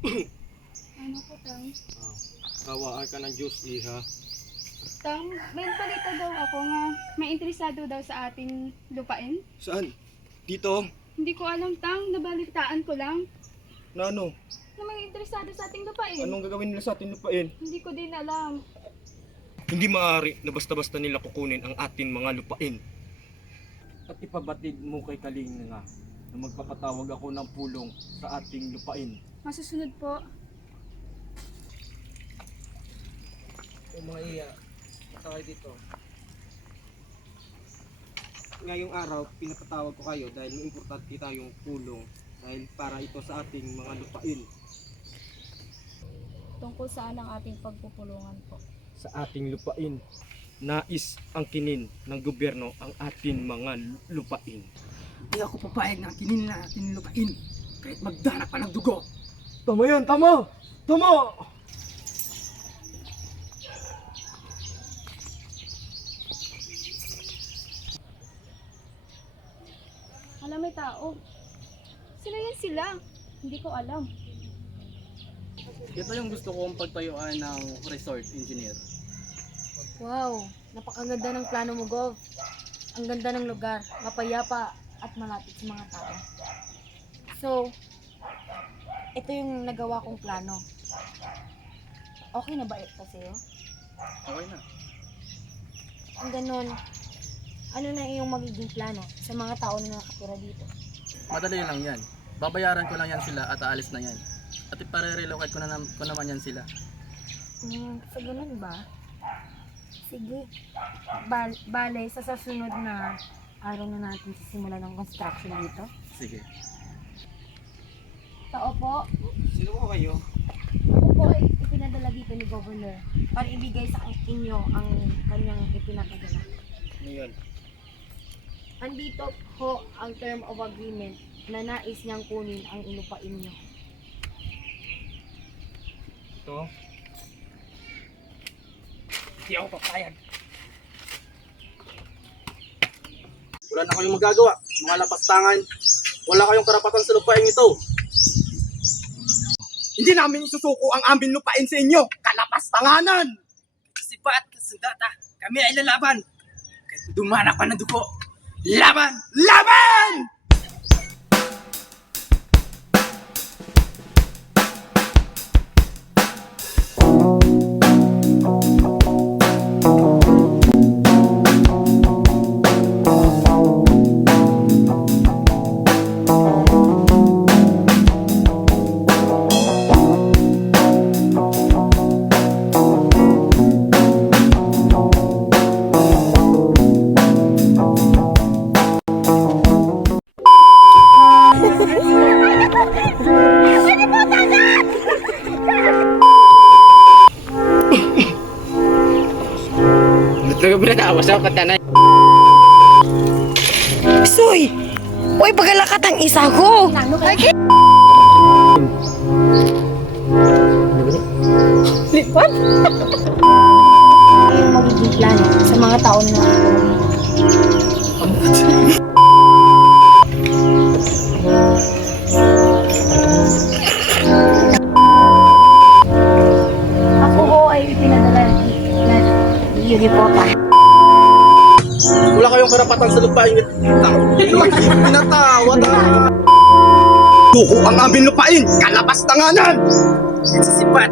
Ano po, Tang? Kawaan ka ng Diyos, iha. Tang, may balita daw ako nga may interesado daw sa ating lupain. Saan? Dito? Hindi ko alam, Tang. Nabalitaan ko lang Na ano? na may interesado sa ating lupain. Anong gagawin nila sa ating lupain? Hindi ko din alam. Hindi maaari na basta-basta nila kukunin ang ating mga lupain. At ipabatid mo kay Kaling nga na magpapatawag ako ng pulong sa ating lupain. Masusunod po. O mga iya, kayo dito. Ngayong araw, pinapatawag ko kayo dahil may importante tayong pulong dahil para ito sa ating mga lupain. Tungkol saan ang ating pagpupulungan po? Sa ating lupain, nais ang kinin ng gobyerno ang ating mga lupain. Hindi ako papayag na kinin na ating lupain kahit magdana pa ng dugo. Tama yan, tama! Tama! Alam, may tao. Sino yan sila? Hindi ko alam. Ito yung gusto kong pagtayuan ng resort engineer. Wow, napakaganda ng plano mo, Gov. Ang ganda ng lugar, mapayapa at malapit sa mga tao. So, ito yung nagawa kong plano. Okay na ba ito sa'yo? Okay na. Ang ganon, ano na iyong magiging plano sa mga tao na nakatira dito? Madali lang yan. Babayaran ko lang yan sila at aalis na yan. At ipare-relocate ko naman yan sila. Sa ganon ba? Sige. Bale, sa susunod na araw na natin sisimulan ng construction dito. Sige. Tao po, Sino ko kayo? ako po ay ipinadala dito ni Governor para ibigay sa inyo ang kanyang ipinakadala. Ano yan? Andito ho ang term of agreement na nais niyang kunin ang inupain niyo. Ito? Hindi ako papayag. Wala na kayong magagawa. Mga lapastangan. Wala kayong karapatan sa lupain ito. Hindi namin isusuko ang aming lupain sa inyo. Kalapastanganan! Sipat, sundata, kami ay lalaban. Kahit dumana pa ng dugo. Laban! Laban! Soy! Uy, pagalakat ang isa ko! Lipat? Ano yung magiging plano sa mga tao na nakatira? Ako ho ay ipinadala na Yuripota. Wala kayong karapatan sa lupain ito. Pinatawad ah. Suko ang aming lupain. Kalapastanganan! Sisipat!